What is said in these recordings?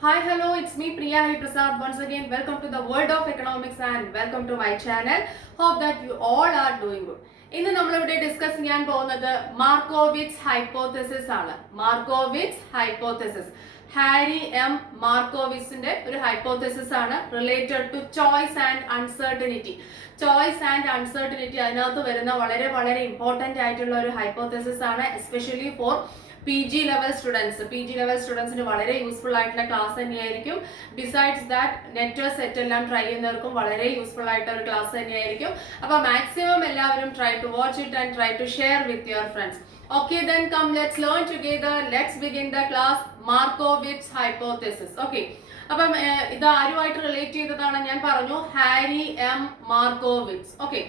Hi, hello, it's me Priya Hari Prasad. Once again, welcome to the world of economics and welcome to my channel. Hope that you all are doing good. ഇന്ന് നമ്മളിവിടെ discuss ചെയ്യാൻ പോകുന്നത് Markowitz hypothesis ആണ്. Markowitz hypothesis Harry M മാർക്കോവിറ്റ്സിന്റെ ഒരു hypothesis ആണ് related to choice and uncertainty. Choice and uncertainty അതിനകത്ത് വരുന്ന വളരെ വളരെ ഇമ്പോർട്ടന്റ് ആയിട്ടുള്ള ഒരു ഹൈപ്പോതെസിസ് ആണ്, എസ്പെഷ്യലി ഫോർ PG level സ്റ്റുഡൻസിന് വളരെ യൂസ്ഫുൾ ആയിട്ടുള്ള ക്ലാസ് തന്നെയായിരിക്കും. ബിസൈഡ്സ് ദാറ്റ് നെറ്റ് സെറ്റ് എല്ലാം ട്രൈ ചെയ്യുന്നവർക്കും വളരെ യൂസ്ഫുൾ ആയിട്ടുള്ള ഒരു ക്ലാസ് തന്നെയായിരിക്കും. അപ്പൊ മാക്സിമം എല്ലാവരും try to watch it and try to share with your friends. Okay, then come let's learn together. Let's begin the class. Markowitz hypothesis. Okay. അപ്പം ഇത് ആരുമായിട്ട് റിലേറ്റ് ചെയ്തതാണ് ഞാൻ പറഞ്ഞു, ഹാരി എം മാർക്കോവിറ്റ്സ്. ഓക്കെ,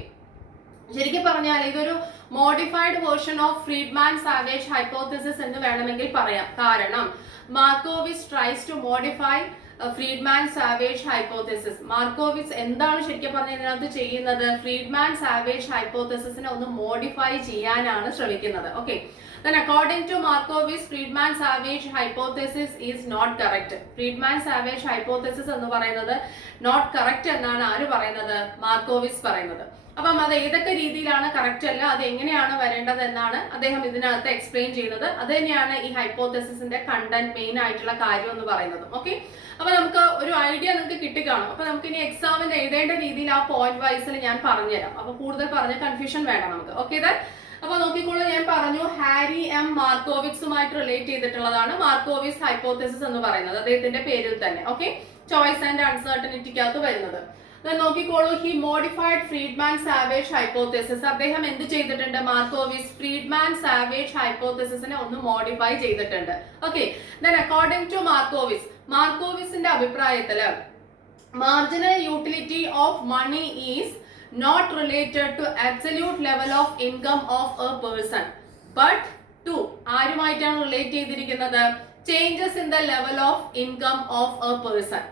ശരിക്കും പറഞ്ഞാൽ ഇതൊരു modified version of Friedman Savage hypothesis എന്ന് വേണമെങ്കിൽ പറയാം. കാരണം Markowitz tries to modify Friedman Savage hypothesis. Markowitz എന്താണ് ശരിക്കും പറഞ്ഞാൽ ഇതിനകത്ത് ചെയ്യുന്നത്? ഫ്രീഡ്മാൻ സാവേജ് ഹൈപ്പോതെസിസിനെ ഒന്ന് മോഡിഫൈ ചെയ്യാനാണ് ശ്രമിക്കുന്നത്. Okay, then according to Markowitz, Friedman-Savage hypothesis is not correct. Friedman-Savage hypothesis എന്ന് പറയുന്നത് നോട്ട് കറക്റ്റ് എന്നാണ് ആര് പറയുന്നത്? മാർക്കോവിറ്റ്സ് പറയുന്നത്. അപ്പം അത് ഏതൊക്കെ രീതിയിലാണ് കറക്റ്റ് അല്ല, അത് എങ്ങനെയാണ് വരേണ്ടത് എന്നാണ് അദ്ദേഹം ഇതിനകത്ത് എക്സ്പ്ലെയിൻ ചെയ്യുന്നത്. അത് തന്നെയാണ് ഈ ഹൈപ്പോതെസിസിന്റെ കണ്ടന്റ്, മെയിൻ ആയിട്ടുള്ള കാര്യം എന്ന് പറയുന്നത്. ഓക്കെ, അപ്പൊ നമുക്ക് ഒരു ഐഡിയ നിങ്ങൾക്ക് കിട്ടിക്കാണും. അപ്പൊ നമുക്ക് ഇനി എക്സാമിന് എഴുതേണ്ട രീതിയിൽ ആ പോയിന്റ് വൈസിൽ ഞാൻ പറഞ്ഞുതരാം. അപ്പൊ കൂടുതൽ പറഞ്ഞ കൺഫ്യൂഷൻ വേണം നമുക്ക്. ഓക്കെ, അപ്പൊ നോക്കിക്കോളൂ, ഞാൻ പറഞ്ഞു ഹാരി എം മാർക്കോവിറ്റ്സുമായിട്ട് റിലേറ്റ് ചെയ്തിട്ടുള്ളതാണ് മാർക്കോവിറ്റ്സ് ഹൈപ്പോതെസിസ് എന്ന് പറയുന്നത്, അദ്ദേഹത്തിന്റെ പേരിൽ തന്നെ. ഓക്കെ, ചോയ്സ് ആൻഡ് അൺസർട്ടനിറ്റിക്കകത്ത് വരുന്നത്. നോക്കിക്കോളൂ, he modified Friedman Savage hypothesis. അദ്ദേഹം എന്ത് ചെയ്തിട്ടുണ്ട്? മാർക്കോവിറ്റ്സ് ഫ്രീഡ്മാൻ സാവേജ് ഹൈപ്പോതെസിസിനെ ഒന്ന് മോഡിഫൈ ചെയ്തിട്ടുണ്ട്. Okay, then according to Markowitz, മാർക്കോവിറ്റ്സിന്റെ അഭിപ്രായത്തില് marginal utility of money is not related to absolute level of income of a person but to ആരുമായിട്ടാണ് റിലേറ്റ് ചെയ്തിരിക്കുന്നത്? Changes in the level of income of a person.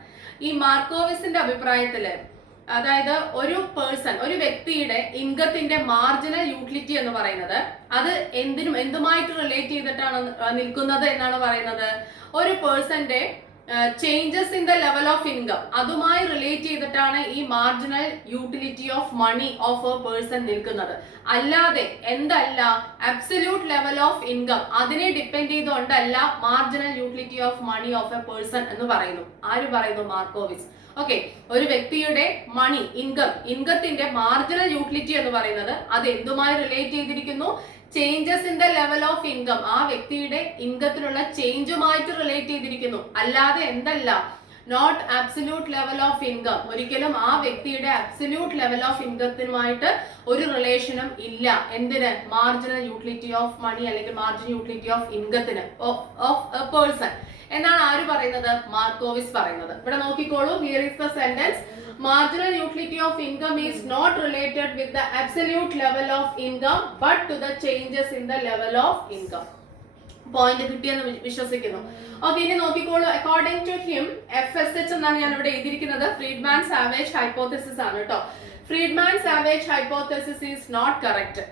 ഈ മാർക്കോവിസിന്റെ അഭിപ്രായത്തില്, അതായത് ഒരു person, ഒരു വ്യക്തിയുടെ ഇൻകത്തിന്റെ മാർജിനൽ യൂട്ടിലിറ്റി എന്ന് പറയുന്നത് അത് എന്തുമായിട്ട് റിലേറ്റ് ചെയ്തിട്ടാണ് നിൽക്കുന്നത് എന്നാണ് പറയുന്നത്? ഒരു പേഴ്സന്റെ changes in the level of income അതുമായി റിലേറ്റ് ചെയ്തിട്ടാണ് ഈ marginal utility of money of a person നിൽക്കുന്നത്. അല്ലാതെ എന്തല്ല, അബ്സല്യൂട്ട് ലെവൽ ഓഫ് ഇൻകം അതിനെ ഡിപ്പെൻഡ് ചെയ്തുകൊണ്ടല്ല marginal utility of money of a person എന്ന് പറയുന്നു. ആര് പറയുന്നു? മാർക്കോവിറ്റ്സ്. ഓക്കെ, ഒരു വ്യക്തിയുടെ മണി, ഇൻകത്തിന്റെ മാർജിനൽ യൂട്ടിലിറ്റി എന്ന് പറയുന്നത് അത് എന്തുമായി റിലേറ്റ് ചെയ്തിരിക്കുന്നു? Changes in the level of income, ആ വ്യക്തിയുടെ ഇൻകത്തിലുള്ള ചേഞ്ചുമായിട്ട് റിലേറ്റ് ചെയ്തിരിക്കുന്നു. അല്ലാതെ എന്തല്ല, not absolute level of income. ഒരിക്കലും ആ വ്യക്തിയുടെ അബ്സല്യൂട്ട് ലെവൽ ഓഫ് ഇൻകത്തിനുമായിട്ട് ഒരു റിലേഷനും ഇല്ല. എന്തിന്? മാർജിനൽ യൂട്ടിലിറ്റി ഓഫ് മണി അല്ലെങ്കിൽ മാർജിനൽ യൂട്ടിലിറ്റി ഓഫ് ഇൻകത്തിന്, ഓഫ് എ പേഴ്സൺ എന്നാണ് ആര് പറയുന്നത്? മാർക്കോവിറ്റ്സ് പറയുന്നത്. ഇവിടെ നോക്കിക്കോളൂ, here is the sentence. Marginal utility of income is not related with the absolute level of income but to the changes in the level of income. Point കിട്ടിയെന്ന് വിശ്വസിക്കുന്നു. Okay, ഇനി നോക്കിക്കോളൂ, അക്കോർഡിംഗ് ടു ഹിം, FSH എന്നാണ് ഞാൻ ഇവിടെ എഴുതിയിരിക്കുന്നത്, Friedman Savage hypothesis ആണ് കേട്ടോ. Friedman Savage hypothesis is not correct.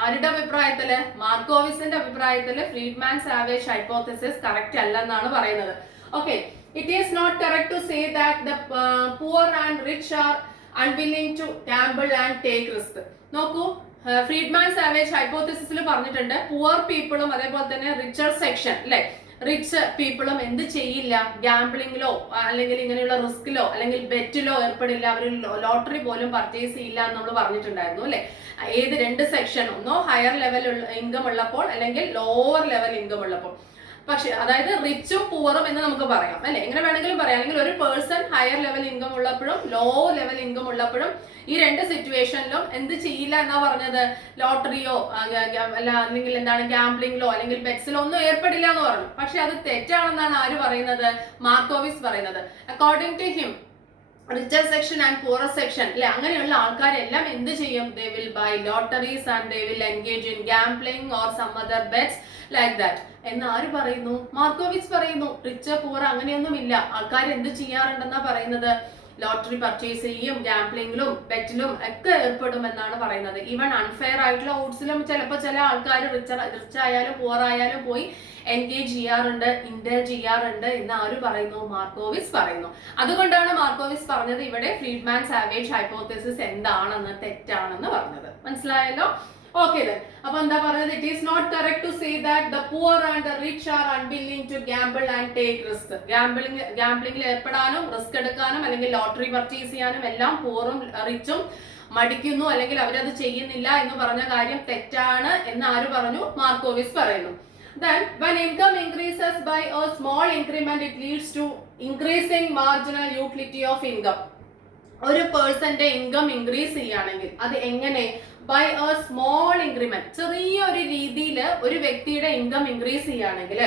ആരുടെ അഭിപ്രായത്തില്? മാർക്കോവിസിന്റെ അഭിപ്രായത്തില് ഫ്രീഡ്മാൻ സാവേജ് ഹൈപ്പോതെസിസ് കറക്റ്റ് അല്ലെന്നാണ് പറയുന്നത്. Okay, it is not correct to say that the poor and rich are unwilling to gamble and take risk. നോക്കൂ, Friedman savage ഹൈപ്പോതെസിസിൽ പറഞ്ഞിട്ടുണ്ട് poor പീപ്പിളും അതേപോലെ തന്നെ റിച്ചർ സെക്ഷൻ, അല്ലെ, റിച്ച് പീപ്പിളും എന്ത് ചെയ്യില്ല? ഗാംബ്ലിംഗിലോ അല്ലെങ്കിൽ ഇങ്ങനെയുള്ള റിസ്കിലോ അല്ലെങ്കിൽ ബെറ്റിലോ ഏർപ്പെടില്ല, അവർ ലോട്ടറി പോലും പർച്ചേസ് ചെയ്യില്ല എന്ന് നമ്മൾ പറഞ്ഞിട്ടുണ്ടായിരുന്നു, അല്ലെ. ഏത് രണ്ട് സെക്ഷൻ? ഒന്നോ ഹയർ ലെവൽ ഇൻകം ഉള്ളപ്പോൾ അല്ലെങ്കിൽ ലോവർ ലെവൽ ഇൻകം ഉള്ളപ്പോൾ. പക്ഷെ അതായത് റിച്ചും പുവറും എന്ന് നമുക്ക് പറയാം, അല്ലെ, എങ്ങനെ വേണമെങ്കിലും പറയാം. അല്ലെങ്കിൽ ഒരു പേഴ്സൺ ഹയർ ലെവൽ ഇൻകം ഉള്ളപ്പോഴും ലോ ലെവൽ ഇൻകം ഉള്ളപ്പോഴും ഈ രണ്ട് സിറ്റുവേഷനിലും എന്ത് ചെയ്യില്ല എന്നാ പറഞ്ഞത്? ലോട്ടറിയോ അല്ലെങ്കിൽ എന്താണ് ഗാംബ്ലിംഗിലോ അല്ലെങ്കിൽ ബെറ്റ്സിലോ ഒന്നും ഏർപ്പെടില്ല എന്ന് പറഞ്ഞു. പക്ഷെ അത് തെറ്റാണെന്നാണ് ആര് പറയുന്നത്? മാർക്കോവിറ്റ്സ് പറയുന്നത്. According to him, richer section and poorer section, അല്ലെ, അങ്ങനെയുള്ള ആൾക്കാരെല്ലാം എന്ത് ചെയ്യും? They will buy lotteries and they will engage in gambling or some other bets like that എന്ന് ആര് പറയുന്നു? മാർക്കോവിറ്റ്സ് പറയുന്നു. റിച്ച് പൂർ അങ്ങനെയൊന്നും ഇല്ല. ആൾക്കാർ എന്ത് ചെയ്യാറുണ്ടെന്നാ പറയുന്നത്? ലോട്ടറി പർച്ചേസ് ചെയ്യും, ഗാംബ്ലിംഗിലും ബെറ്റിലും ഒക്കെ ഏർപ്പെടുമെന്നാണ് പറയുന്നത്. ഈവൻ അൺഫെയർ ആയിട്ടുള്ള ഓട്സിലും ചിലപ്പോൾ ചില ആൾക്കാർ റിച്ച് ആയാലും പുവർ ആയാലും പോയി എൻഗേജ് ചെയ്യാറുണ്ട്, ഇൻഡൽജ് ചെയ്യാറുണ്ട് എന്ന് ആര് പറയുന്നു? മാർക്കോവിസ് പറയുന്നു. അതുകൊണ്ടാണ് മാർക്കോവിസ് പറഞ്ഞത് ഇവിടെ ഫ്രീഡ്മാൻ സാവേജ് ഹൈപ്പോത്തസിസ് എന്താണെന്ന്, തെറ്റാണെന്ന് പറഞ്ഞത്. മനസ്സിലായല്ലോ? Okay then. അപ്പൊ എന്താ പറയുന്നത്? It is not correct to say that the poor and the rich are unwilling to gamble and take risk. ഗാംബ്ലിംഗിൽ ഏർപ്പെടാനും റിസ്ക് എടുക്കാനും അല്ലെങ്കിൽ ലോട്ടറി പർച്ചേസ് ചെയ്യാനും എല്ലാം പുവറും റിച്ചും മടിക്കുന്നു, അല്ലെങ്കിൽ അവരത് ചെയ്യുന്നില്ല എന്ന് പറഞ്ഞ കാര്യം തെറ്റാണ് എന്ന് ആര് പറഞ്ഞു? മാർക്കോവിസ് പറയുന്നു. Then when income increases by a small increment, it leads to increasing marginal utility of income. ഒരു പേഴ്സന്റെ ഇൻകം ഇൻക്രീസ് ചെയ്യുകയാണെങ്കിൽ അത് എങ്ങനെ? ബൈ എ സ്മോൾ ഇൻക്രിമെന്റ്, ചെറിയൊരു രീതിയിൽ ഒരു വ്യക്തിയുടെ ഇൻകം ഇൻക്രീസ് ചെയ്യുകയാണെങ്കിൽ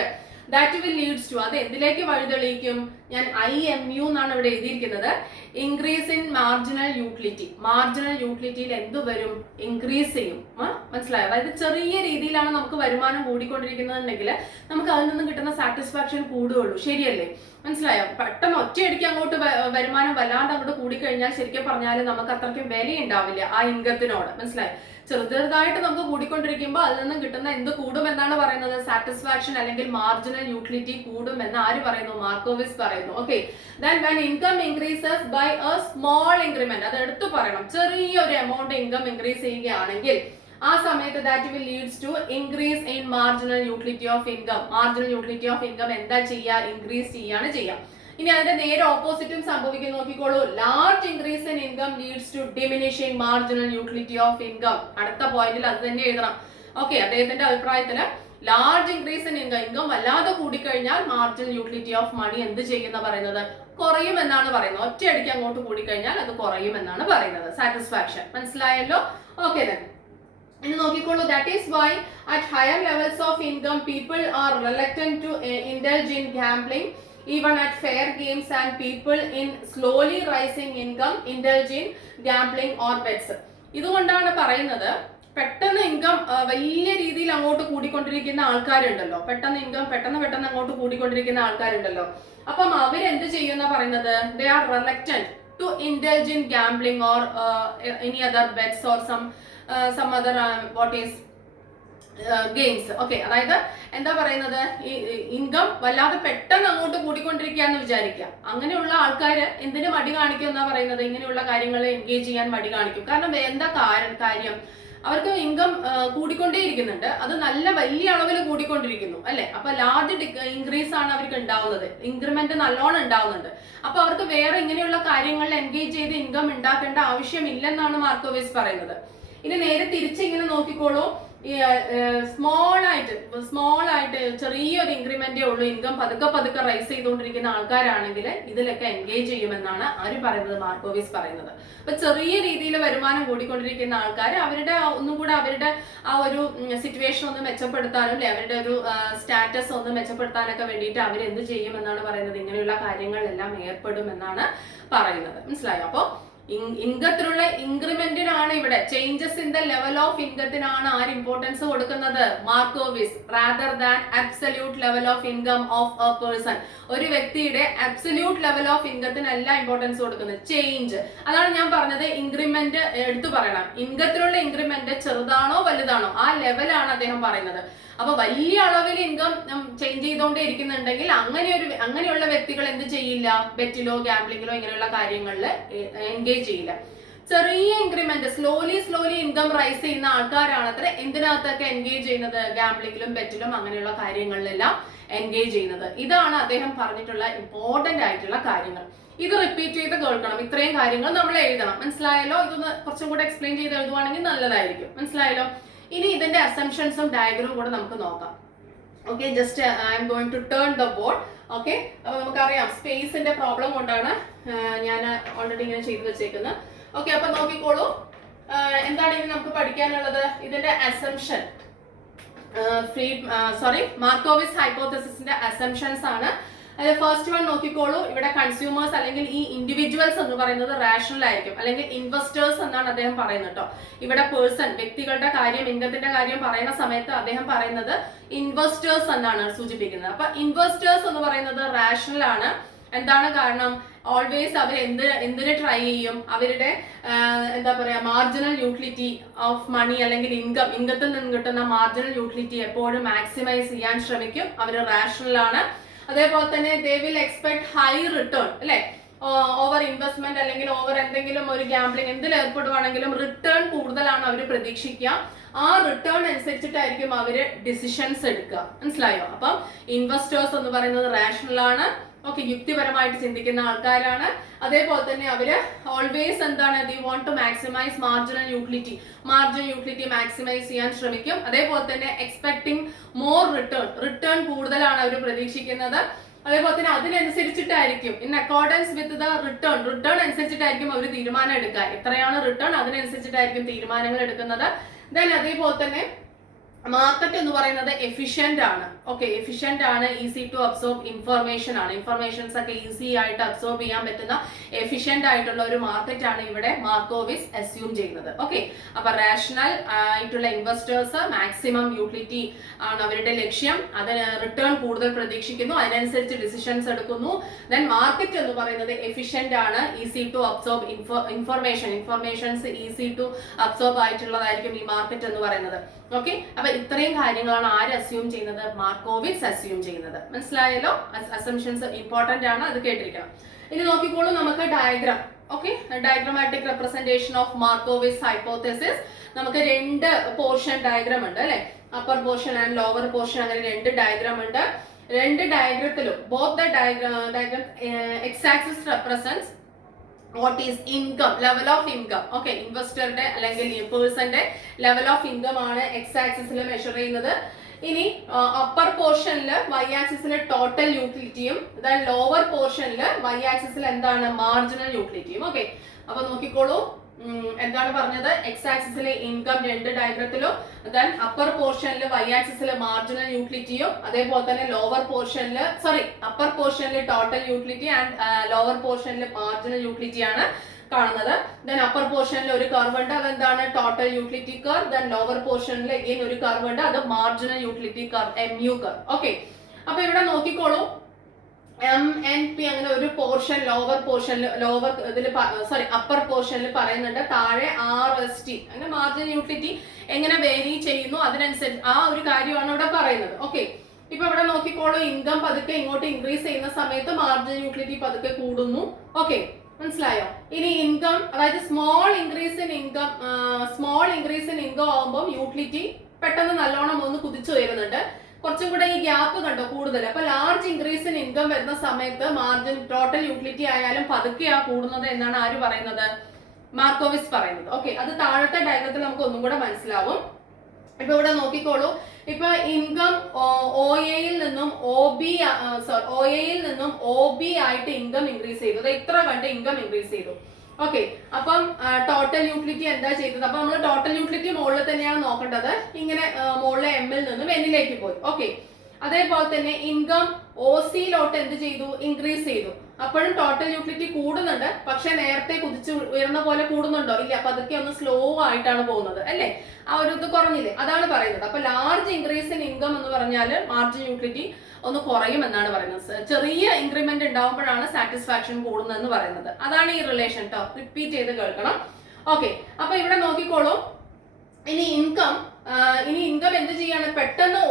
ദാറ്റ് വിൽ ലീഡ്സ് ടു, അത് എന്തിലേക്ക് വഴിതെളിയിക്കും? ഞാൻ IMU എന്നാണ് ഇവിടെ എഴുതിയിരിക്കുന്നത്. Increase in marginal utility. Marginal യൂട്ടിലിറ്റിയിൽ എന്ത് വരും? ഇൻക്രീസ് ചെയ്യും. മനസ്സിലായോ? അതായത് ചെറിയ രീതിയിലാണ് നമുക്ക് വരുമാനം കൂടിക്കൊണ്ടിരിക്കുന്നതെങ്കിൽ നമുക്ക് അതിൽ നിന്ന് കിട്ടുന്ന സാറ്റിസ്ഫാക്ഷൻ കൂടുകയുള്ളൂ. ശരിയല്ലേ? മനസ്സിലായോ? പെട്ടെന്ന് ഒറ്റയടിക്ക് അങ്ങോട്ട് വരുമാനം വല്ലാണ്ട് അങ്ങോട്ട് കൂടിക്കഴിഞ്ഞാൽ ശരിക്കും പറഞ്ഞാൽ നമുക്ക് അത്രയ്ക്കും വില ഉണ്ടാവില്ല ആ ഇൻകത്തിനോട്. മനസ്സിലായോ? ചെറുതായിട്ട് നമുക്ക് കൂടിക്കൊണ്ടിരിക്കുമ്പോൾ അതിൽ നിന്നും കിട്ടുന്ന എന്ത് കൂടും എന്നാണ് പറയുന്നത്? സാറ്റിസ്ഫാക്ഷൻ അല്ലെങ്കിൽ മാർജിനൽ യൂട്ടിലിറ്റി കൂടും എന്ന് ആര് പറയുന്നു? മാർക്കോവിസ് പറയുന്നു. Okay, then when income increases by a small increment, അത് എടുത്തു പറയണം. ചെറിയൊരു എമൗണ്ട് ഇൻകം ഇൻക്രീസ് ചെയ്യുകയാണെങ്കിൽ ആ സമയത്ത് that will leads to increase in marginal utility of income. Marginal utility of income എന്താ ചെയ്യുക? ഇൻക്രീസ് ചെയ്യാണ് ചെയ്യുക. ഇനി അതിന്റെ നേരെ ഓപ്പോസിറ്റും സംഭവിക്കും. നോക്കിക്കോളൂ. Large increase in income leads to diminishing marginal utility of income. അടുത്ത പോയിന്റിൽ അത് തന്നെ എഴുതണം. ഓക്കെ, അദ്ദേഹത്തിന്റെ അഭിപ്രായത്തില് ലാർജ് ഇൻക്രീസ് ഇൻ ഇൻകം വല്ലാതെ കൂടിക്കഴിഞ്ഞാൽ മാർജിനൽ യൂട്ടിലിറ്റി ഓഫ് മണി എന്ത് ചെയ്യുന്ന പറയുന്നത്? കുറയും എന്നാണ് പറയുന്നത്. ഒറ്റയടിക്ക് അങ്ങോട്ട് കൂടിക്കഴിഞ്ഞാൽ അത് കുറയും എന്നാണ് പറയുന്നത്. സാറ്റിസ്ഫാക്ഷൻ. മനസ്സിലായല്ലോ? Okay then. ഇനി നോക്കിക്കോളൂ. That is why at higher levels of income people are reluctant to indulge in gambling even at fair games, and people in slowly rising income indulge in gambling or bets. ഇതുകൊണ്ടാണ് പറയുന്നത് പെട്ടെന്ന് income വലിയ രീതിയിൽ അങ്ങോട്ട് കൂടിക്കൊണ്ടിരിക്കുന്ന ആൾക്കാരുണ്ടല്ലോ, പെട്ടെന്ന് അങ്ങോട്ട് കൂടിക്കൊണ്ടിരിക്കുന്ന ആൾക്കാരുണ്ടല്ലോ, അപ്പം അവരെന്ത് ചെയ്യുന്ന പറയുന്നത്? they are reluctant to indulge in gambling or any other bets or some other what is games. Okay, അതായത് എന്താ പറയുന്നത്? ഇൻകം വല്ലാതെ പെട്ടെന്ന് അങ്ങോട്ട് കൂടിക്കൊണ്ടിരിക്കുകയെന്ന് വിചാരിക്കുക. അങ്ങനെയുള്ള ആൾക്കാർ എന്തിനു മടി കാണിക്കും എന്നാ പറയുന്നത്? ഇങ്ങനെയുള്ള കാര്യങ്ങളിൽ എൻഗേജ് ചെയ്യാൻ മടി കാണിക്കും. കാരണം എന്താ കാര്യം? അവർക്ക് ഇൻകം കൂടിക്കൊണ്ടേയിരിക്കുന്നുണ്ട്, അത് നല്ല വലിയ അളവിൽ കൂടിക്കൊണ്ടിരിക്കുന്നു അല്ലെ? അപ്പൊ ലാർജ് ഇൻക്രീസ് ആണ് അവർക്ക് ഉണ്ടാവുന്നത്, ഇൻക്രിമെന്റ് നല്ലോണം ഉണ്ടാവുന്നുണ്ട്. അപ്പൊ അവർക്ക് വേറെ ഇങ്ങനെയുള്ള കാര്യങ്ങളിൽ എൻഗേജ് ചെയ്ത് ഇൻകം ഉണ്ടാക്കേണ്ട ആവശ്യമില്ലെന്നാണ് മാർക്കോവിസ് പറയുന്നത്. ഇനി നേരെ തിരിച്ച് ഇങ്ങനെ നോക്കിക്കോളൂ. സ്മോൾ ആയിട്ട് ചെറിയൊരു ഇൻക്രിമെന്റേ ഉള്ളൂ, ഇൻകം പതുക്കെ റൈസ് ചെയ്തുകൊണ്ടിരിക്കുന്ന ആൾക്കാരാണെങ്കിൽ ഇതിലൊക്കെ എൻഗേജ് ചെയ്യുമെന്നാണ് ആര് പറയുന്നത്? മാർക്കോവിസ് പറയുന്നത്. അപ്പൊ ചെറിയ രീതിയിൽ വരുമാനം കൂടിക്കൊണ്ടിരിക്കുന്ന ആൾക്കാർ അവരുടെ ഒന്നും കൂടെ അവരുടെ ആ ഒരു സിറ്റുവേഷൻ ഒന്ന് മെച്ചപ്പെടുത്താനും അല്ലെ അവരുടെ ഒരു സ്റ്റാറ്റസ് ഒന്ന് മെച്ചപ്പെടുത്താനൊക്കെ വേണ്ടിയിട്ട് അവരെന്ത് ചെയ്യുമെന്നാണ് പറയുന്നത്? ഇങ്ങനെയുള്ള കാര്യങ്ങളിലെല്ലാം ഏർപ്പെടുമെന്നാണ് പറയുന്നത്. മനസ്സിലായോ? അപ്പൊ ഇൻകത്തിലുള്ള ഇൻക്രിമെന്റിനാണ് ഇവിടെ, changes in the level of ഇൻകത്തിനാണ് ആര് ഇമ്പോർട്ടൻസ് കൊടുക്കുന്നത്? Markowitz. Rather than absolute level of income of a person. ഒരു വ്യക്തിയുടെ അബ്സല്യൂട്ട് ലെവൽ ഓഫ് ഇൻകത്തിനല്ല ഇമ്പോർട്ടൻസ് കൊടുക്കുന്നത്, ചേഞ്ച്. അതാണ് ഞാൻ പറഞ്ഞത്, ഇൻക്രിമെന്റ് എടുത്തു പറയണം. ഇൻകത്തിലുള്ള ഇൻക്രിമെന്റ് ചെറുതാണോ വലുതാണോ ആ ലെവലാണ് അദ്ദേഹം പറയുന്നത്. അപ്പൊ വലിയ അളവിൽ ഇൻകം ചേഞ്ച് ചെയ്തുകൊണ്ടേ ഇരിക്കുന്നുണ്ടെങ്കിൽ അങ്ങനെയുള്ള വ്യക്തികൾ എന്ത് ചെയ്യില്ല? ബെറ്റിലോ ഗാംബ്ലിങ്ങിലോ ഇങ്ങനെയുള്ള കാര്യങ്ങളിൽ എൻഗേജ് ചെയ്യില്ല. ചെറിയ ഇൻക്രിമെന്റ് സ്ലോലി ഇൻകം റൈസ് ചെയ്യുന്ന ആൾക്കാരാണ് അത്ര എന്തിനകത്തൊക്കെ എൻഗേജ് ചെയ്യുന്നത്? ഗാംബ്ലിങ്ങിലും ബെറ്റിലും അങ്ങനെയുള്ള കാര്യങ്ങളിലെല്ലാം എൻഗേജ് ചെയ്യുന്നത്. ഇതാണ് അദ്ദേഹം പറഞ്ഞിട്ടുള്ള ഇമ്പോർട്ടന്റ് ആയിട്ടുള്ള കാര്യങ്ങൾ. ഇത് റിപ്പീറ്റ് ചെയ്ത് കേൾക്കണം. ഇത്രയും കാര്യങ്ങൾ നമ്മൾ എഴുതണം. മനസ്സിലായല്ലോ? ഇതൊന്ന് കുറച്ചും കൂടെ എക്സ്പ്ലെയിൻ ചെയ്ത് എഴുതുവാണെങ്കിൽ നല്ലതായിരിക്കും. മനസ്സിലായല്ലോ? ഇനി ഇതിന്റെ അസംഷൻസും ഡയഗ്രവും കൂടെ നമുക്ക് നോക്കാം. Okay, just I'm going to turn the board. Okay, അപ്പൊ നമുക്കറിയാം സ്പേസിന്റെ പ്രോബ്ലം കൊണ്ടാണ് ഞാൻ ഓൾറെഡി ഇങ്ങനെ ചെയ്തു വെച്ചേക്കുന്നത്. ഓക്കെ, അപ്പൊ നോക്കിക്കോളൂ. എന്താണ് ഇനി നമുക്ക് പഠിക്കാനുള്ളത്? ഇതിന്റെ അസംഷൻ, മാർക്കോവിസ് ഹൈപ്പോത്തസിസിന്റെ അസംഷൻസ് ആണ്. ഫസ്റ്റ് വൺ നോക്കിക്കോളൂ. ഇവിടെ കൺസ്യൂമേഴ്സ് അല്ലെങ്കിൽ ഈ ഇൻഡിവിജ്വൽസ് എന്ന് പറയുന്നത് റാഷണൽ ആയിരിക്കും, അല്ലെങ്കിൽ ഇൻവെസ്റ്റേഴ്സ് എന്നാണ് അദ്ദേഹം പറയുന്നത് കേട്ടോ. ഇവിടെ പേഴ്സൺ, വ്യക്തികളുടെ കാര്യം, ഇൻകത്തിന്റെ കാര്യം പറയുന്ന സമയത്ത് അദ്ദേഹം പറയുന്നത് ഇൻവെസ്റ്റേഴ്സ് എന്നാണ് സൂചിപ്പിക്കുന്നത്. അപ്പൊ ഇൻവെസ്റ്റേഴ്സ് എന്ന് പറയുന്നത് റാഷണൽ ആണ്. എന്താണ് കാരണം? ഓൾവേസ് അവർ എന്തിനെ ട്രൈ ചെയ്യും, അവരുടെ എന്താ പറയാ മാർജിനൽ യൂട്ടിലിറ്റി ഓഫ് മണി അല്ലെങ്കിൽ ഇൻകത്തിൽ നിന്ന് കിട്ടുന്ന മാർജിനൽ യൂട്ടിലിറ്റി എപ്പോഴും മാക്സിമൈസ് ചെയ്യാൻ ശ്രമിക്കും. അവർ റാഷണൽ ആണ്. അതേപോലെ തന്നെ they will expect high return അല്ലെ, ഓവർ ഇൻവെസ്റ്റ്മെന്റ് അല്ലെങ്കിൽ ഓവർ എന്തെങ്കിലും ഒരു ഗാംബ്ലിംഗ് എന്തിൽ ഏർപ്പെടുവാണെങ്കിലും റിട്ടേൺ കൂടുതലാണ് അവർ പ്രതീക്ഷിക്കുക. ആ റിട്ടേൺ അനുസരിച്ചിട്ടായിരിക്കും അവര് ഡിസിഷൻസ് എടുക്കുക. മനസ്സിലായോ? അപ്പം ഇൻവെസ്റ്റേഴ്സ് എന്ന് പറയുന്നത് റാഷണൽ ആണ്, ഓക്കെ, യുക്തിപരമായിട്ട് ചിന്തിക്കുന്ന ആൾക്കാരാണ്. അതേപോലെ തന്നെ അവര് ഓൾവേസ് എന്താണ്, they want to maximise marginal utility maximise ചെയ്യാൻ ശ്രമിക്കും. അതേപോലെ തന്നെ എക്സ്പെക്ടിങ് മോർ റിട്ടേൺ കൂടുതലാണ് അവർ പ്രതീക്ഷിക്കുന്നത്. അതേപോലെ തന്നെ അതിനനുസരിച്ചിട്ടായിരിക്കും in accordance with the return അനുസരിച്ചിട്ടായിരിക്കും അവർ തീരുമാനം എടുക്കുക. എത്രയാണ് റിട്ടേൺ അതിനനുസരിച്ചിട്ടായിരിക്കും തീരുമാനങ്ങൾ എടുക്കുന്നത്. ദെൻ അതേപോലെ തന്നെ മാർക്കറ്റ് എന്ന് പറയുന്നത് എഫിഷ്യന്റ് ആണ്, ഓക്കെ, എഫിഷ്യന്റ് ആണ്, ഈസി ടു അബ്സോർബ് ഇൻഫർമേഷൻ ആണ്, ഇൻഫർമേഷൻസ് ഒക്കെ ഈസി ആയിട്ട് അബ്സോർബ് ചെയ്യാൻ പറ്റുന്ന എഫിഷ്യന്റ് ആയിട്ടുള്ള ഒരു മാർക്കറ്റ് ആണ് ഇവിടെ മാർക്കോവിസ് അസ്യൂം ചെയ്യുന്നത്. ഓക്കെ, അപ്പൊ റാഷണൽ ആയിട്ടുള്ള ഇൻവെസ്റ്റേഴ്സ് മാക്സിമം യൂട്ടിലിറ്റി ആണ് അവരുടെ ലക്ഷ്യം, അതിന് റിട്ടേൺ കൂടുതൽ പ്രതീക്ഷിക്കുന്നു, അതിനനുസരിച്ച് ഡിസിഷൻസ് എടുക്കുന്നു. ദെൻ മാർക്കറ്റ് എന്ന് പറയുന്നത് എഫിഷ്യന്റ് ആണ്, easy to absorb informations easy to absorb ആയിട്ടുള്ളതായിരിക്കും ഈ മാർക്കറ്റ് എന്ന് പറയുന്നത്. ഓക്കെ, അപ്പൊ ഇത്രയും കാര്യങ്ങളാണ് ആര് അസ്യൂം ചെയ്യുന്നത്, മാർക്കോവിറ്റ്സ് അസ്യൂം ചെയ്യുന്നത്. മനസ്സിലായല്ലോ? അസംഷൻസ് ഇമ്പോർട്ടന്റ് ആണ്, അത് കേട്ടിരിക്കണം. ഇനി നോക്കിക്കോളൂ നമുക്ക് diagram. Okay, diagrammatic representation of Markowitz hypothesis. നമുക്ക് രണ്ട് പോർഷൻ ഡയഗ്രാം ഉണ്ട് അല്ലെ, upper portion and lower portion, അങ്ങനെ രണ്ട് ഡയഗ്രാം ഉണ്ട്. രണ്ട് ഡയഗ്രത്തിലും both the diagram X axis represents what is income, level of income. Okay, ഇൻവെസ്റ്ററുടെ അല്ലെങ്കിൽ പേഴ്സന്റെ ലെവൽ ഓഫ് ഇൻകം ആണ് എക്സ് ആക്സിസിൽ മെഷർ ചെയ്യുന്നത്. ഇനി അപ്പർ പോർഷനിൽ വൈ ആക്സിസിൽ ടോട്ടൽ യൂട്ടിലിറ്റിയും ലോവർ പോർഷനിൽ വൈ ആക്സിസിൽ എന്താണ് മാർജിനൽ യൂട്ടിലിറ്റിയും. ഓക്കെ, അപ്പൊ നോക്കിക്കോളൂ എന്താണ് പറഞ്ഞത്, എക്സ് ആക്സിസിലെ ഇൻകം രണ്ട് ഡയഗ്രത്തിലും, ദെൻ അപ്പർ പോർഷനിൽ വൈ ആക്സിസിലെ മാർജിനൽ യൂട്ടിലിറ്റിയും, അതേപോലെ തന്നെ അപ്പർ പോർഷനിൽ ടോട്ടൽ യൂട്ടിലിറ്റി ആൻഡ് ലോവർ പോർഷനിൽ മാർജിനൽ യൂട്ടിലിറ്റി ആണ് കാണുന്നത്. ദെൻ അപ്പർ പോർഷനിൽ ഒരു കർവ് ഉണ്ട്, അതെന്താണ് total utility curve. Then lower പോർഷനിൽ ഇങ്ങനെ ഒരു കർവ് ഉണ്ട്, അത് marginal utility curve, MU curve. Okay, അപ്പൊ ഇവിടെ നോക്കിക്കോളൂ MNP അങ്ങനെ ഒരു പോർഷൻ അപ്പർ പോർഷനിൽ പറയുന്നുണ്ട്, താഴെ RST അങ്ങനെ മാർജിനൽ യൂട്ടിലിറ്റി എങ്ങനെ വേരി ചെയ്യുന്നു അതിനനുസരിച്ച് ആ ഒരു കാര്യമാണ് ഇവിടെ പറയുന്നത്. ഓക്കെ, ഇപ്പൊ ഇവിടെ നോക്കിക്കോളൂ, ഇൻകം പതുക്കെ ഇങ്ങോട്ട് ഇൻക്രീസ് ചെയ്യുന്ന സമയത്ത് മാർജിനൽ യൂട്ടിലിറ്റി പതുക്കെ കൂടുന്നു. ഓക്കെ, മനസ്സിലായോ? ഇനി ഇൻകം, അതായത് സ്മോൾ ഇൻക്രീസ് ഇൻ ഇൻകം ആവുമ്പോൾ യൂട്ടിലിറ്റി പെട്ടെന്ന് നല്ലോണം ഒന്ന് കുതിച്ചു വരുന്നുണ്ട്. കുറച്ചും കൂടെ ഈ ഗ്യാപ്പ് കണ്ടോ കൂടുതൽ. അപ്പൊ ലാർജ് ഇൻക്രീസ് ഇൻ ഇൻകം വരുന്ന സമയത്ത് മാർജിൻ ടോട്ടൽ യൂട്ടിലിറ്റി ആയാലും പതുക്കെയാ കൂടുന്നത് എന്നാണ് ആര് പറയുന്നത്, മാർക്കോവിസ് പറയുന്നത്. ഓക്കെ, അത് താഴത്തെ ഡയഗ്രത്തിൽ നമുക്ക് ഒന്നും കൂടെ മനസ്സിലാവും. ഇപ്പൊ ഇവിടെ നോക്കിക്കോളൂ, ഇപ്പൊ ഇൻകം OAയിൽ നിന്നും OB ആയിട്ട് ഇൻകം ഇൻക്രീസ് ചെയ്തു, ഇത്ര കണ്ട് ഇൻകം ഇൻക്രീസ് ചെയ്തു. ഓക്കെ, അപ്പം ടോട്ടൽ യൂട്ടിലിറ്റി എന്താ ചെയ്തത്, അപ്പൊ നമ്മൾ ടോട്ടൽ യൂട്ടിലിറ്റി മുകളിൽ തന്നെയാണ് നോക്കേണ്ടത്. ഇങ്ങനെ മുകളിലെ M-ൽ നിന്നും N-ലേക്ക് പോയി. ഓക്കെ, അതേപോലെ തന്നെ ഇൻകം OCയിലോട്ട് എന്ത് ചെയ്തു, ഇൻക്രീസ് ചെയ്തു. അപ്പോഴും ടോട്ടൽ യൂട്ടിലിറ്റി കൂടുന്നുണ്ട്, പക്ഷെ നേരത്തെ കുതിച്ചു ഉയർന്ന പോലെ കൂടുന്നുണ്ടോ, ഇല്ല, അപ്പൊ അതൊക്കെ ഒന്ന് സ്ലോ ആയിട്ടാണ് പോകുന്നത് അല്ലെ, ആ ഒരു ഇത് കുറഞ്ഞില്ലേ, അതാണ് പറയുന്നത്. അപ്പൊ ലാർജ് ഇൻക്രീസ് ഇൻ ഇൻകം എന്ന് പറഞ്ഞാൽ മാർജിൻ യൂട്ടിലിറ്റി ഒന്ന് കുറയും എന്നാണ് പറയുന്നത്. ചെറിയ ഇൻക്രിമെന്റ് ഉണ്ടാവുമ്പോഴാണ് സാറ്റിസ്ഫാക്ഷൻ കൂടുന്നതെന്ന് പറയുന്നത്. അതാണ് ഈ റിലേഷൻ ട്ടോ, റിപ്പീറ്റ് ചെയ്ത് കേൾക്കണം. ഓക്കെ, അപ്പൊ ഇവിടെ നോക്കിക്കോളൂ, ഇനി ഇൻകം എന്ത് ചെയ്യാണ്, പെട്ടെന്ന്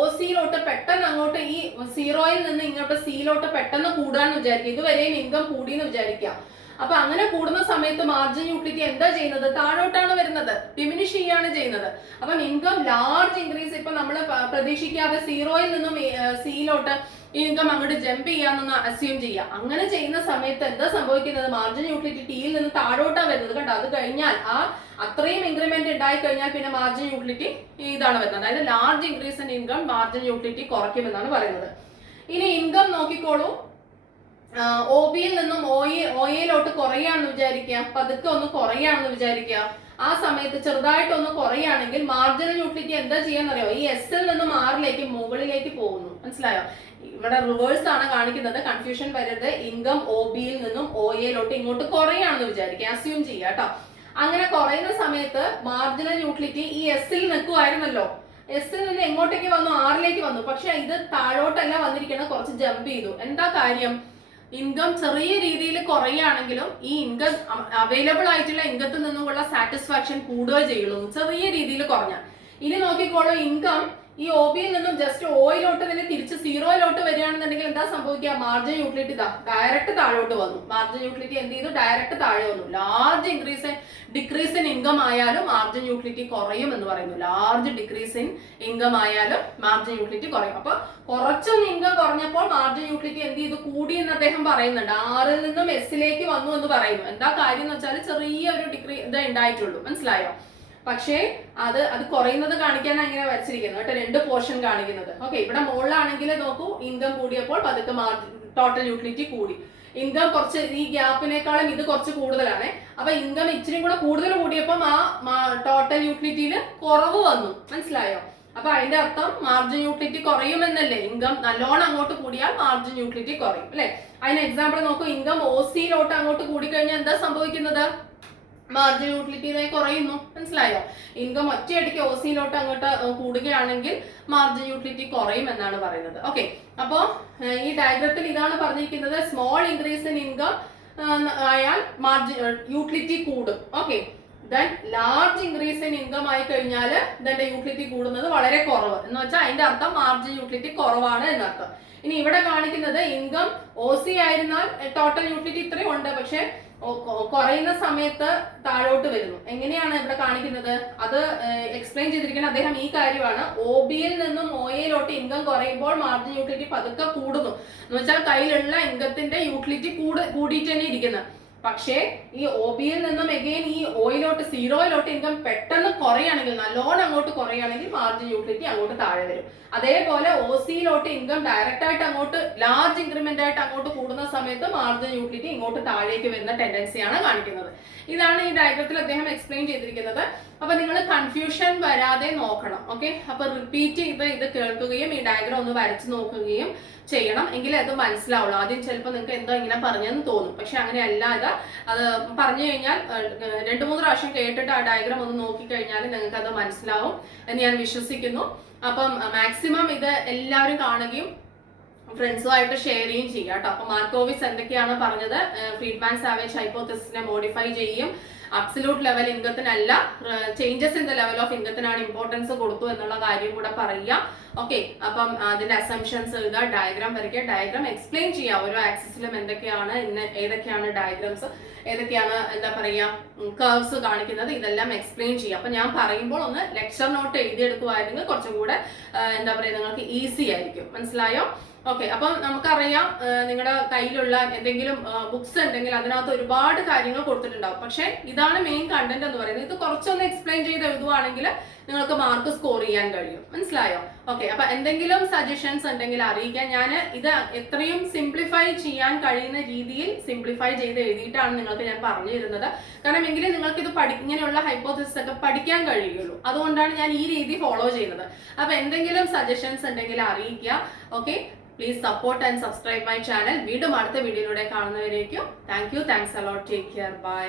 OCയിലോട്ട് പെട്ടെന്ന് അങ്ങോട്ട് ഈ 0യിൽ നിന്ന് ഇങ്ങോട്ട് Cയിലോട്ട് പെട്ടെന്ന് കൂടാന്ന് വിചാരിക്കുക. ഇതുവരെയും ഇൻകം കൂടിയെന്ന് വിചാരിക്കുക. അപ്പൊ അങ്ങനെ കൂടുന്ന സമയത്ത് മാർജിൻ യൂട്ടിലിറ്റി എന്താ ചെയ്യുന്നത്, താഴോട്ടാണ് വരുന്നത്, ഡിമിനിഷ് ചെയ്യാണ് ചെയ്യുന്നത്. അപ്പം ഇൻകം ലാർജ് ഇൻക്രീസ് ഇപ്പൊ നമ്മൾ പ്രതീക്ഷിക്കാതെ 0യിൽ നിന്നും Cയിലോട്ട് ഇൻകം അങ്ങോട്ട് ജമ്പ് ചെയ്യാന്നൊന്ന് അസ്യൂം ചെയ്യാം. അങ്ങനെ ചെയ്യുന്ന സമയത്ത് എന്താ സംഭവിക്കുന്നത്, മാർജിൻ യൂട്ടിലിറ്റി Tയിൽ നിന്ന് താഴോട്ടാണ് വരുന്നത് കേട്ടോ. അത് കഴിഞ്ഞാൽ അത്രയും ഇൻക്രിമെന്റ് ഉണ്ടായി കഴിഞ്ഞാൽ പിന്നെ മാർജിൻ യൂട്ടിലിറ്റി ഇതാണ് വരുന്നത്. അതായത് large increase in income margin utility കുറയ്ക്കുമെന്നാണ് പറയുന്നത്. ഇനി ഇൻകം നോക്കിക്കോളൂ, OBയിൽ നിന്നും OAയിലോട്ട് കുറയാണെന്ന് വിചാരിക്കുക, പതുക്കെ ഒന്ന് കുറയാണെന്ന് വിചാരിക്കുക. ആ സമയത്ത് ചെറുതായിട്ടൊന്ന് കുറയാണെങ്കിൽ മാർജിനൽ യൂട്ടിലിറ്റി എന്താ ചെയ്യാന്നറിയോ, ഈ S-ൽ നിന്നും R-ലേക്ക് മുകളിലേക്ക് പോകുന്നു. മനസ്സിലായോ? ഇവിടെ റിവേഴ്സ് ആണ് കാണിക്കുന്നത്, കൺഫ്യൂഷൻ വരരുത്. ഇൻകം OBയിൽ നിന്നും OAയിലോട്ട് ഇങ്ങോട്ട് കുറയാണെന്ന് വിചാരിക്കുക, അസ്യൂം ചെയ്യാം കേട്ടോ. അങ്ങനെ കുറയുന്ന സമയത്ത് മാർജിനൽ യൂട്ടിലിറ്റി ഈ S-ൽ നിൽക്കുമായിരുന്നല്ലോ, S-ൽ നിന്ന് എങ്ങോട്ടേക്ക് വന്നു, R-ലേക്ക് വന്നു. പക്ഷെ ഇത് താഴോട്ടല്ല വന്നിരിക്കുന്നത്, കുറച്ച് ജമ്പ് ചെയ്തു. എന്താ കാര്യം, ഇൻകം ചെറിയ രീതിയിൽ കുറയുകയാണെങ്കിലും ഈ ഇൻകം അവൈലബിൾ ആയിട്ടുള്ള ഇൻകത്തിൽ നിന്നുമുള്ള സാറ്റിസ്ഫാക്ഷൻ കൂടുക ചെയ്യുള്ളൂ, ചെറിയ രീതിയിൽ കുറഞ്ഞാൽ. ഇനി നോക്കിക്കോളൂ, ഇൻകം ഈ ഒ ബിയിൽ നിന്നും ജസ്റ്റ് ഓയിലോട്ട് തന്നെ തിരിച്ച് സീറോയിലോട്ട് വരികയാണെന്നുണ്ടെങ്കിൽ എന്താ സംഭവിക്കുക? മാർജിൻ യൂട്ടിലിറ്റി ഡയറക്റ്റ് താഴോട്ട് വന്നു. മാർജിൻ യൂട്ടിലിറ്റി എന്ത് ചെയ്തു? ഡയറക്റ്റ് താഴെ വന്നു. ലാർജ് ഡിക്രീസ് ഇൻ ഇൻകം ആയാലും മാർജിൻ യൂട്ടിലിറ്റി കുറയും എന്ന് പറയുന്നു. ലാർജ് ഡിക്രീസ് ഇൻ ഇൻകം ആയാലും മാർജിൻ യൂട്ടിലിറ്റി കുറയും. അപ്പൊ കുറച്ചൊന്ന് ഇൻകം കുറഞ്ഞപ്പോൾ മാർജിൻ യൂട്ടിലിറ്റി എന്ത് ചെയ്തു? കൂടി എന്ന് അദ്ദേഹം പറയുന്നുണ്ട്. 6-ൽ നിന്നും S-ലേക്ക് വന്നു എന്ന് പറയുന്നു. എന്താ കാര്യം എന്ന് വെച്ചാൽ ചെറിയ ഒരു ഇത് ഉണ്ടായിട്ടുള്ളൂ, മനസ്സിലായോ? പക്ഷേ അത് കുറയുന്നത് കാണിക്കാൻ അങ്ങനെ വരച്ചിരിക്കുന്നത് കേട്ടോ, 2 പോർഷൻ കാണിക്കുന്നത്. ഓക്കെ, ഇവിടെ മുകളിലാണെങ്കിൽ നോക്കൂ, ഇൻകം കൂടിയപ്പോൾ പതുക്കെ ടോട്ടൽ യൂട്ടിലിറ്റി കൂടി. ഇൻകം കുറച്ച് ഈ ഗ്യാപ്പിനേക്കാളും ഇത് കുറച്ച് കൂടുതലാണ്. അപ്പൊ ഇൻകം ഇച്ചിരി കൂടെ കൂടുതൽ കൂടിയപ്പം ആ ടോട്ടൽ യൂട്ടിലിറ്റിയിൽ കുറവ് വന്നു, മനസ്സിലായോ? അപ്പൊ അതിന്റെ അർത്ഥം മാർജിൻ യൂട്ടിലിറ്റി കുറയുമെന്നല്ലേ? ഇൻകം നല്ലോണം അങ്ങോട്ട് കൂടിയാൽ മാർജിൻ യൂട്ടിലിറ്റി കുറയും, അല്ലെ? അതിന് എക്സാമ്പിൾ നോക്കൂ, ഇൻകം OC-ലോട്ട് അങ്ങോട്ട് കൂടിക്കഴിഞ്ഞാൽ എന്താ സംഭവിക്കുന്നത്? മാർജിൻ യൂട്ടിലിറ്റി കുറയുന്നു, മനസ്സിലായോ? ഇൻകം ഒറ്റയടിക്ക് OC-ലോട്ട് അങ്ങോട്ട് കൂടുകയാണെങ്കിൽ മാർജിൻ യൂട്ടിലിറ്റി കുറയും എന്നാണ് പറയുന്നത്. ഓക്കെ, അപ്പോ ഈ ഡയഗ്രത്തിൽ ഇതാണ് പറഞ്ഞിരിക്കുന്നത്, സ്മോൾ ഇൻക്രീസ് ഇൻ ഇൻകം ആയാൽ മാർജിൻ യൂട്ടിലിറ്റി കൂടും. Okay, then large increase in income ആയി കഴിഞ്ഞാൽ ഇതിന്റെ യൂട്ടിലിറ്റി കൂടുന്നത് വളരെ കുറവ് എന്ന് വെച്ചാൽ അതിന്റെ അർത്ഥം മാർജിൻ യൂട്ടിലിറ്റി കുറവാണ് എന്നർത്ഥം. ഇനി ഇവിടെ കാണിക്കുന്നത് ഇൻകം OC ആയിരുന്നാൽ ടോട്ടൽ യൂട്ടിലിറ്റി ഇത്രയും ഉണ്ട്, പക്ഷെ കുറയുന്ന സമയത്ത് താഴോട്ട് വരുന്നു. എങ്ങനെയാണ് ഇവിടെ കാണിക്കുന്നത്? അത് എക്സ്പ്ലെയിൻ ചെയ്തിരിക്കുന്ന അദ്ദേഹം ഈ കാര്യമാണ്. OB-യിൽ നിന്നും OA-ലോട്ട് ഇൻകം കുറയുമ്പോൾ മാർജിൻ യൂട്ടിലിറ്റി പതുക്കെ കൂടുന്നു എന്ന് വെച്ചാൽ കയ്യിലുള്ള ഇൻകത്തിന്റെ യൂട്ടിലിറ്റി കൂടിയിട്ട് തന്നെ ഇരിക്കുന്നത്. പക്ഷേ ഈ OB-യിൽ നിന്നും എഗെയിൻ ഈ ഓയിലോട്ട് സീറോയിലോട്ട് ഇൻകം പെട്ടെന്ന് കുറയുകയാണെങ്കിൽ, നല്ലോണം അങ്ങോട്ട് കുറയുകയാണെങ്കിൽ മാർജിൻ യൂട്ടിലിറ്റി അങ്ങോട്ട് താഴെ വരും. അതേപോലെ OC-ലോട്ട് ഇൻകം ഡയറക്റ്റ് ആയിട്ട് അങ്ങോട്ട് ലാർജ് ഇൻക്രിമെന്റ് ആയിട്ട് അങ്ങോട്ട് കൂടുന്ന സമയത്ത് മാർജിൻ യൂട്ടിലിറ്റി ഇങ്ങോട്ട് താഴേക്ക് വരുന്ന ടെൻഡൻസിയാണ് കാണിക്കുന്നത്. ഇതാണ് ഈ ഡയഗ്രത്തിൽ അദ്ദേഹം എക്സ്പ്ലെയിൻ ചെയ്തിരിക്കുന്നത്. അപ്പൊ നിങ്ങൾ കൺഫ്യൂഷൻ വരാതെ നോക്കണം. ഓക്കെ, അപ്പൊ റിപ്പീറ്റ് ചെയ്ത് ഇത് കേൾക്കുകയും ഈ ഡയഗ്രാം ഒന്ന് വരച്ചു നോക്കുകയും ചെയ്യണം, എങ്കിലേ അത് മനസ്സിലാവുള്ളൂ. ആദ്യം ചിലപ്പോൾ നിങ്ങൾക്ക് എന്തോ ഇങ്ങനെ പറഞ്ഞെന്ന് തോന്നും, പക്ഷെ അങ്ങനെയല്ല. അത് പറഞ്ഞു കഴിഞ്ഞാൽ 2-3 പ്രാവശ്യം കേട്ടിട്ട് ആ ഡയഗ്രാം ഒന്ന് നോക്കിക്കഴിഞ്ഞാൽ നിങ്ങൾക്ക് അത് മനസ്സിലാവും എന്ന് ഞാൻ വിശ്വസിക്കുന്നു. അപ്പം മാക്സിമം ഇത് എല്ലാവരും കാണുകയും ഫ്രണ്ട്സുമായിട്ട് ഷെയർ ചെയ്യുകയും ചെയ്യുക കേട്ടോ. അപ്പൊ മാർക്കോവിറ്റ്സ് എന്തൊക്കെയാണ് പറഞ്ഞത്? ഫ്രീഡ്മാൻ സാവേജ് ഹൈപ്പോതെസിസിനെ മോഡിഫൈ ചെയ്യും. അബ്സല്യൂട്ട് ലെവൽ ഇൻകത്തിനല്ല, changes in the level of ഇൻകത്തിനാണ് ഇമ്പോർട്ടൻസ് കൊടുത്തു എന്നുള്ള കാര്യം കൂടെ പറയുക. ഓക്കെ, അപ്പം അതിന്റെ അസംഷൻസ് എഴുതുക, ഡയഗ്രാം വരയ്ക്കുക, ഡയഗ്രാം എക്സ്പ്ലെയിൻ ചെയ്യുക. ഓരോ ആക്സിസിലും എന്തൊക്കെയാണ്, ഏതൊക്കെയാണ് ഡയഗ്രാംസ്, ഏതൊക്കെയാണ് എന്താ പറയുക കർവ്സ് കാണിക്കുന്നത്, ഇതെല്ലാം എക്സ്പ്ലെയിൻ ചെയ്യുക. അപ്പൊ ഞാൻ പറയുമ്പോൾ ഒന്ന് ലെക്ചർ നോട്ട് എഴുതിയെടുക്കുവായിരുന്നെങ്കിൽ കുറച്ചും കൂടെ എന്താ പറയുക നിങ്ങൾക്ക് ഈസി ആയിരിക്കും, മനസ്സിലായോ? ഓക്കെ, അപ്പം നമുക്കറിയാം നിങ്ങളുടെ കയ്യിലുള്ള എന്തെങ്കിലും ബുക്സ് ഉണ്ടെങ്കിൽ അതിനകത്ത് ഒരുപാട് കാര്യങ്ങൾ കൊടുത്തിട്ടുണ്ടാവും. പക്ഷെ ഇതാണ് മെയിൻ കണ്ടന്റ് എന്ന് പറയുന്നത്. ഇത് കുറച്ചൊന്ന് എക്സ്പ്ലെയിൻ ചെയ്ത് എഴുതുവാണെങ്കിൽ നിങ്ങൾക്ക് മാർക്ക് സ്കോർ ചെയ്യാൻ കഴിയും, മനസ്സിലായോ? ഓക്കെ, അപ്പൊ എന്തെങ്കിലും സജഷൻസ് ഉണ്ടെങ്കിൽ അറിയിക്കാൻ. ഞാൻ ഇത് എത്രയും സിംപ്ലിഫൈ ചെയ്യാൻ കഴിയുന്ന രീതിയിൽ സിംപ്ലിഫൈ ചെയ്ത് എഴുതിയിട്ടാണ് നിങ്ങൾക്ക് ഞാൻ പറഞ്ഞു തരുന്നത്. കാരണം എങ്കിലും നിങ്ങൾക്ക് ഇത് ഇങ്ങനെയുള്ള ഹൈപ്പോതെസിസ് ഒക്കെ പഠിക്കാൻ കഴിയുള്ളൂ. അതുകൊണ്ടാണ് ഞാൻ ഈ രീതി ഫോളോ ചെയ്യുന്നത്. അപ്പൊ എന്തെങ്കിലും സജഷൻസ് ഉണ്ടെങ്കിൽ അറിയിക്കുക. Okay, please support and subscribe my channel. വീണ്ടും അടുത്ത വീഡിയോയിലൂടെ കാണുന്നവരേക്കും thank you, thanks a lot, take care, by.